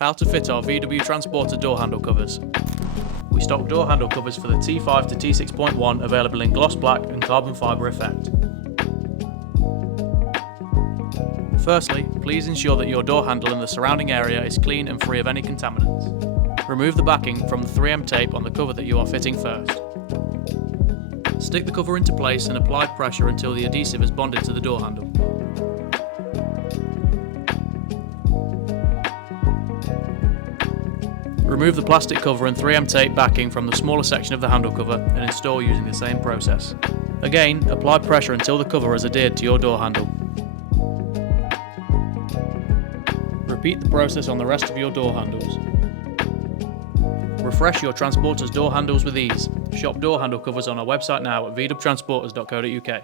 How to fit our VW Transporter door handle covers. We stock door handle covers for the T5 to T6.1 available in gloss black and carbon fibre effect. Firstly, please ensure that your door handle and the surrounding area is clean and free of any contaminants. Remove the backing from the 3M tape on the cover that you are fitting first. Stick the cover into place and apply pressure until the adhesive is bonded to the door handle. Remove the plastic cover and 3M tape backing from the smaller section of the handle cover and install using the same process. Again, apply pressure until the cover is adhered to your door handle. Repeat the process on the rest of your door handles. Refresh your Transporter's door handles with ease. Shop door handle covers on our website now at vwtransporters.co.uk.